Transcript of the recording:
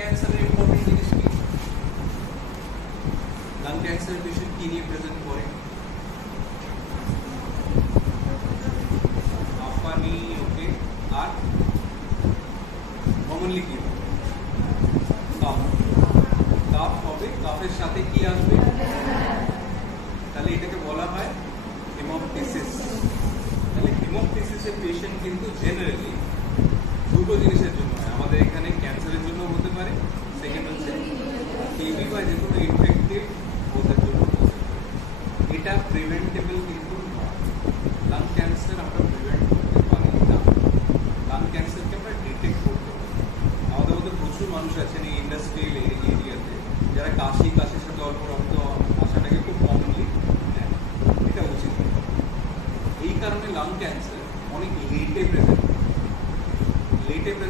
ক্যান্সারের ইম্পর্টেন্ট জিনিস কি? লাং ক্যান্সারের পেশেন্ট কি নিয়ে প্রেজেন্ট করে? হাঁপানি, ওকে। আর কমনলি কি হবে? কাফ। কাফ হবে, কাফের সাথে কি আসবে? তাহলে এটাকে বলা হয় হেমোপটিসিস। তাহলে হেমোপটিসিসের পেশেন্ট কিন্তু জেনারেলি দুটো জিনিসের জন্য হয়। আমাদের এখানে ক্যান্সারের জন্য হতে পারে, সেকেন্ড হচ্ছে টিবি বা যে কোনো ইনফেক্টিভ ওদের জন্য হতে পারে। এটা প্রিভেন্টেবল কিন্তু